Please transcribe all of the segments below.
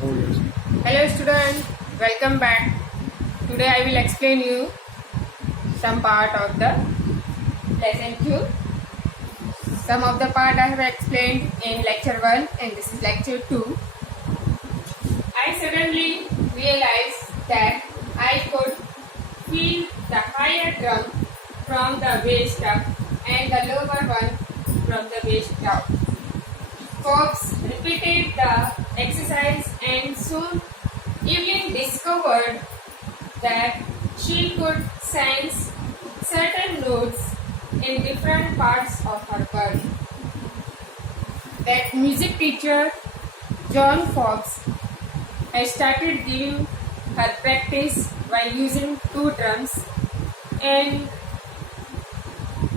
Oh yes. Hello students, welcome back. Today I will explain you some part of the lesson 2. Some of the part I have explained in lecture 1 and this is lecture 2. I suddenly realized that I could feel the higher drum from the waist up and the lower one from the waist down. Fox repeated the exercise and soon Evelyn discovered that she could sense certain notes in different parts of her body. That music teacher, John Fox, has started giving her practice by using 2 drums, and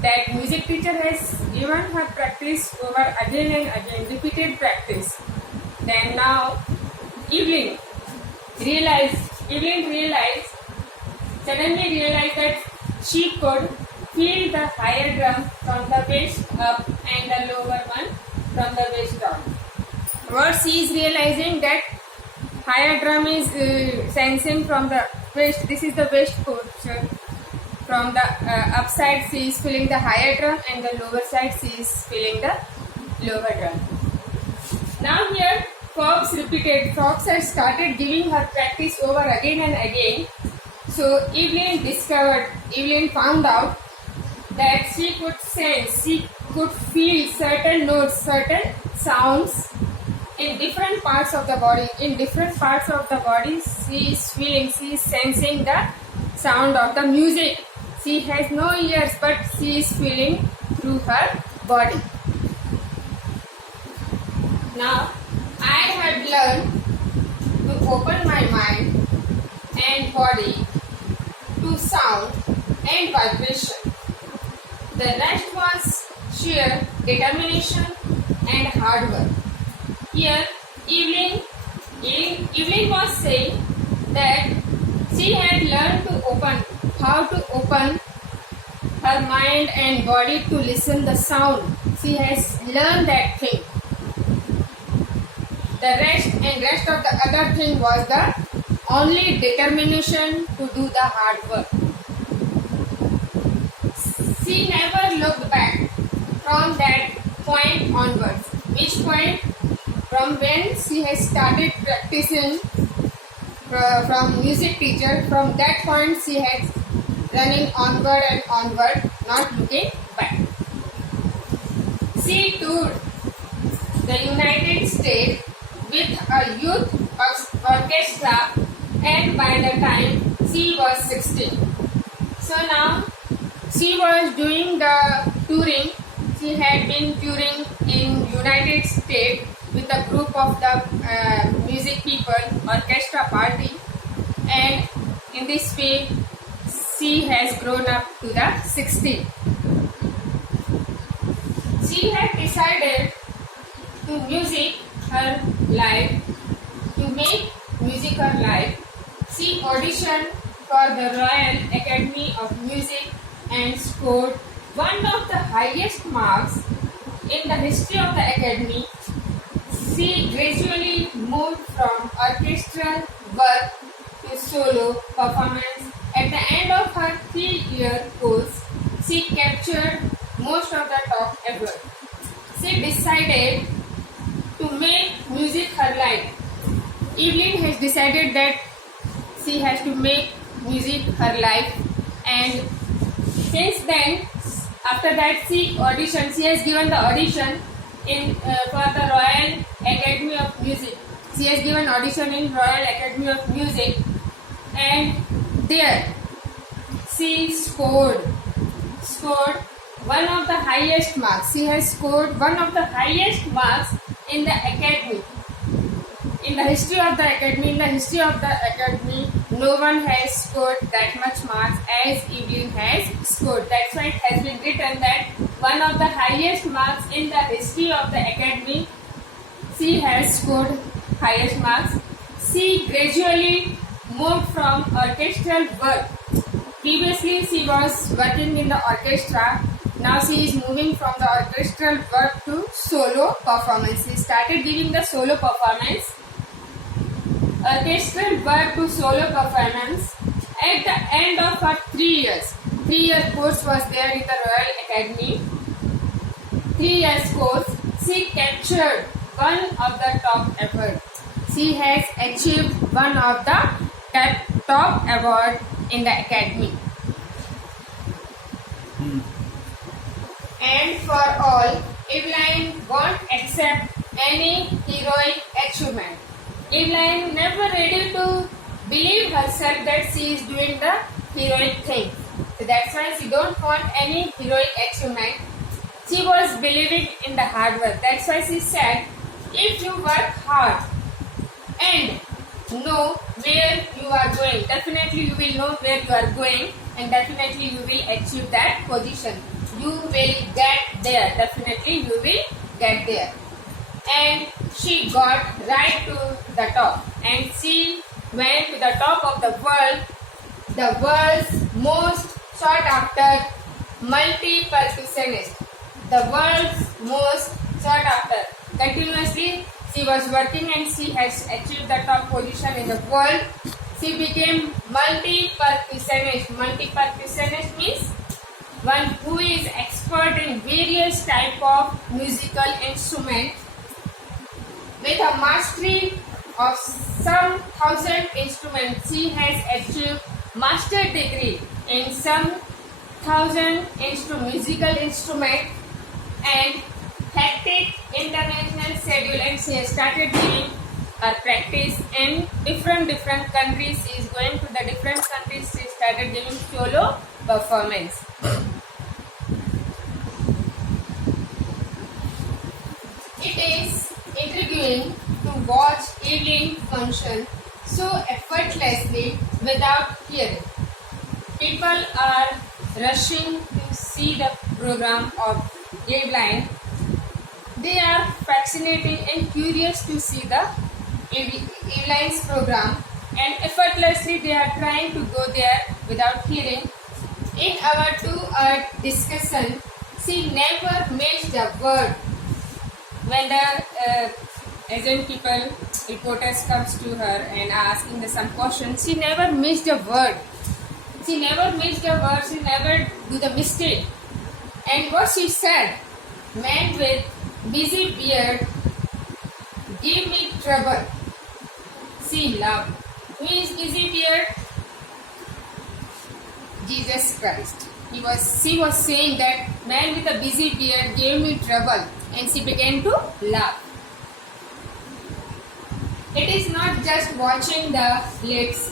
that music teacher has given her practice over again and again, repeated practice. Then now Evelyn suddenly realized that she could feel the higher drum from the waist up and the lower one from the waist down. What she is realizing that higher drum is sensing from the waist. This is the waist portion. From the upside she is feeling the higher drum and the lower side she is feeling the lower drum. Now here Fox has started giving her practice over again and again. So Evelyn found out that she could sense, she could feel certain notes, certain sounds in different parts of the body. In different parts of the body she is sensing the sound of the music. She has no ears but she is feeling through her body. Now I had learned to open my mind and body to sound and vibration. The rest was sheer determination and hard work. Here Evelyn was saying that she had learned how to open her mind and body to listen the sound. She has learned that thing. The rest of the other thing was the only determination to do the hard work. She never looked back from that point onwards. Which point? From when she has started practicing from music teacher, from that point she has running onward and onward, not looking back. She toured the United States with a youth orchestra, and by the time she was 16. So now she was doing the touring. She had been touring in United States with a group of the music people, orchestra party, and in this way she has grown up to the 16. She had decided to make music her life. She auditioned for the Royal Academy of Music and scored one of the highest marks in the history of the Academy. She gradually moved from orchestral work to solo performance. At the end of her 3-year course, she captured most of the top awards. She decided to make music her life. Evelyn has decided that she has to make music her life, and since then, after that she has given the audition for the Royal Academy of Music. She has given audition in Royal Academy of Music, and there she scored one of the highest marks. She has scored one of the highest marks in the Academy. In the history of the Academy, no one has scored that much marks as Evelyn has scored. That's why it has been written that one of the highest marks in the history of the Academy, she has scored highest marks. She gradually moved from orchestral work. Previously, she was working in the orchestra. Now she is moving from the orchestral work to solo performance. She started giving the solo performance orchestral work to solo performance. At the end of her 3 year course was there in the Royal Academy. 3 years course, she captured one of the top awards. She has achieved one of the top award in the academy. And for all, Evelyn won't accept any heroic achievement. Evelyn never ready to believe herself that she is doing the heroic thing. So that's why she don't want any heroic achievement. She was believing in the hard work. That's why she said, if you work hard and know where you are going, definitely you will know where you are going, and definitely you will achieve that position. You will get there. Definitely you will get there. And she got right to the top, and she went to the top of the world's most sought after multi-percussionist. The world's most sought after. Continuously she was working and she has achieved the top position in the world. She became multi-percussionist. Multi-percussionist means one who is expert in various type of musical instruments with a mastery of some 1,000 instruments. She has achieved master degree in some 1,000 musical instruments and hectic international schedule, and she has started doing her practice in different countries. She is going to the different countries. She started giving solo performance. It is intriguing to watch Evelyn function so effortlessly without hearing. People are rushing to see the program of Evelyn. They are fascinating and curious to see the Evelyn's program, and effortlessly they are trying to go there without hearing. In our 2-hour discussion, she never missed a word. When the agent people, reporters comes to her and asking some questions, she never missed a word. She never missed a word. She never do the mistake. And what she said, man with busy beard give me trouble. She laughed. Who is busy beard? Jesus Christ. She was saying that man with a busy beard gave me trouble, and she began to laugh. It is not just watching the lips.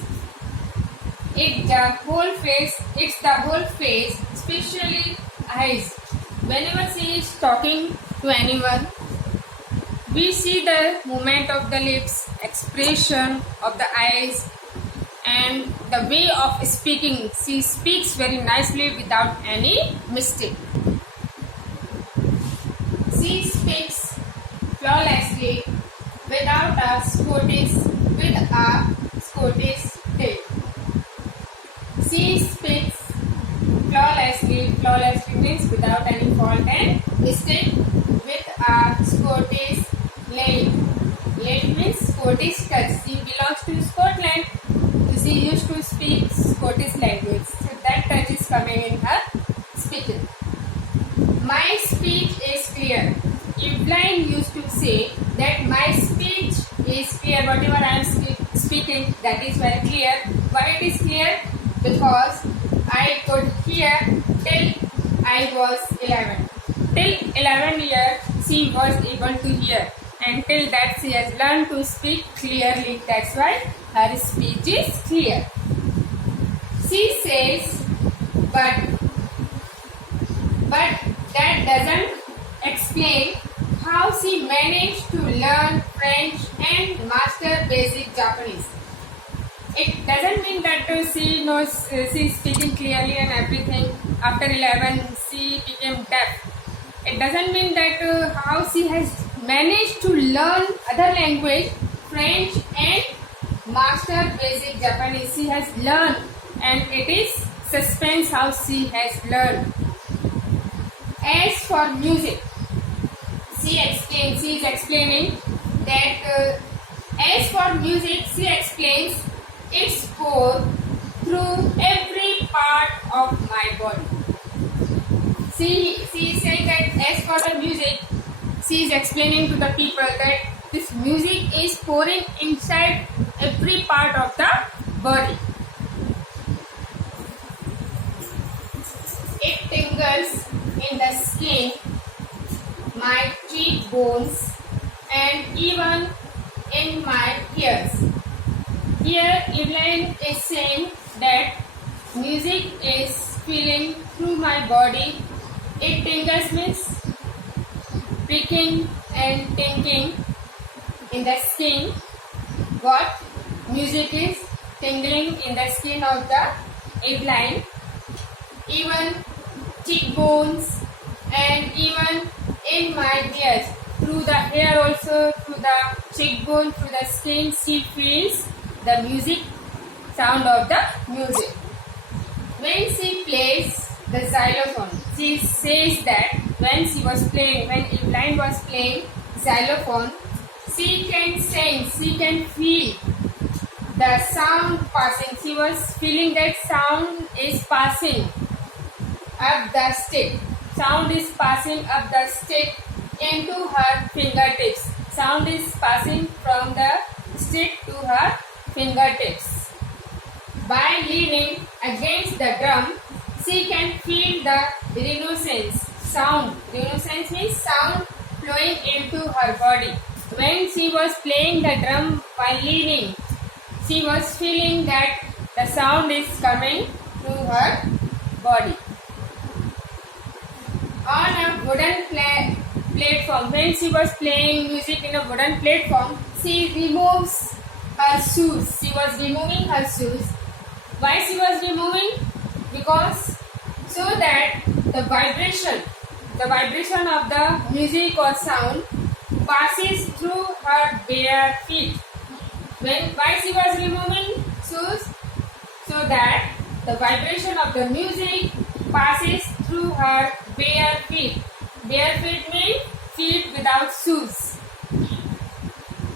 It's the whole face, especially eyes. Whenever she is talking to anyone, we see the movement of the lips, expression of the eyes, and the way of speaking. She speaks very nicely without any mistake. She speaks flawlessly without a Scottish tail. She speaks flawlessly means without any fault and mistake, with a Scottish lilt. Lilt means Scottish touch. She belongs to Scotland, so she used to speak Scottish language. So that touch is coming in her speaking. My speech is clear. Evelyn used to say that my speech is clear. Whatever I am speaking, that is very clear. Why it is clear? Because I could hear till I was 11. Till 11 years, she was able to hear. And till that, she has learned to speak clearly. That's why her speech is clear. She says, but that doesn't explain how she managed to learn French and master basic Japanese. It doesn't mean that she knows, she is speaking clearly and everything. After 11, she became deaf. It doesn't mean that how she has managed to learn other language, French and master basic Japanese. She has learned, and it is suspense how she has learned. As for music, she is explaining that As for music, she explains its core through every part of my body. She is saying that as for the music, she is explaining to the people that this music is pouring inside every part of the body. It tingles in the skin, my cheekbones, and even in my ears. Here Evelyn is saying that music is feeling through my body. It tingles means pricking and tingling in the skin. What? Music is tingling in the skin of the Evelyn, even cheekbones and even in my ears. Through the hair also, through the cheekbone, through the skin, she feels the music, sound of the music. When she plays the xylophone, she says that when Evelyn was playing xylophone, she can sense, she can feel the sound passing. She was feeling that sound is passing up the stick. Sound is passing up the stick into her fingertips. Sound is passing from the stick to her fingertips. By leaning against the drum, she can feel the resonance sound. Resonance means sound flowing into her body. When she was playing the drum while leaning, she was feeling that the sound is coming through her body. On a wooden platform, when she was playing music in a wooden platform, she removes her shoes. She was removing her shoes. Why she was removing? Because so that the vibration of the music or sound passes through her bare feet. Why she was removing shoes? So that the vibration of the music passes through her bare feet. Bare feet means feet without shoes.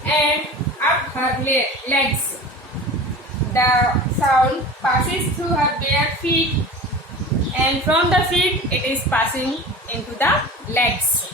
And up her legs. The sound passes through her bare feet, and from the feet it is passing into the legs.